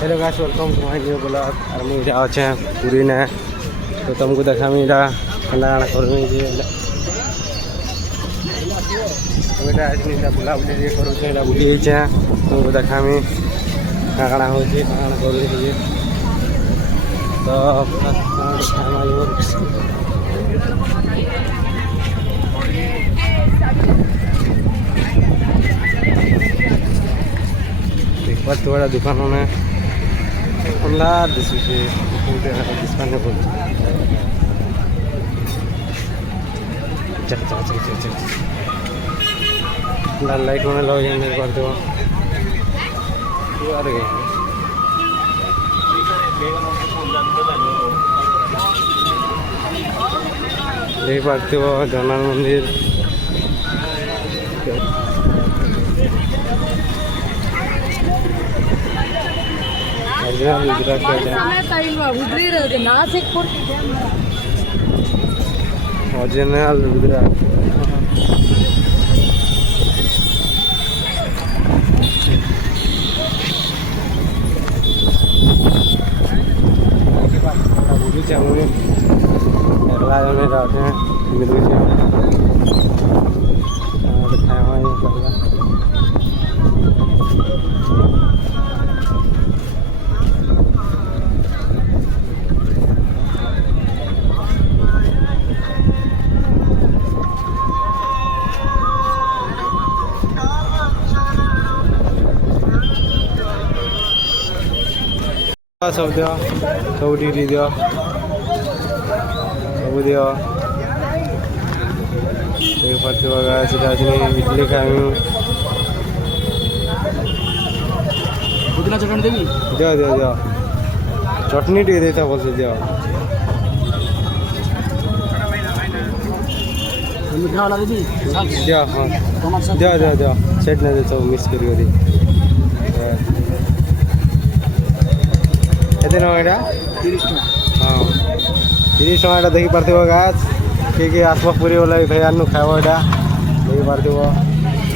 hello guys welcome to my new blog और मुझे इधर अच्छे पूरी ने तो तुमको देखा मैं इधर खाना करमी जी मुझे आज नहीं बुला बुली ये करू छे इधर बुली छे तुमको देखा मैं काना हो छी काना करू छी तो खाना यो एक थोड़ा दुकान में खुला दिशे दुकान बोल चल चल चल चल चल लाइट होने लग जाएंगे कर दो आ गए देख पाते हो जगन्नाथ मंदिर ओरिजिनल गुजरात सब दियो सब डिग्री दियो सब दियो एक पार्टी वगैरह सीधा इडली खाई पुदीना चटनी देवी दियो दियो दियो चटनी टे देता बोल से दियो मीठा वाला दीदी दियो हाँ दियो दियो दियो सेट नहीं दे सब मिक्स करियो दी एते ना एटा 30 टका हाँ 30 टका देखी पार्थिव गाछ किए आसपास पूरी वाला भैया खाइब एटा देखी पार्थिव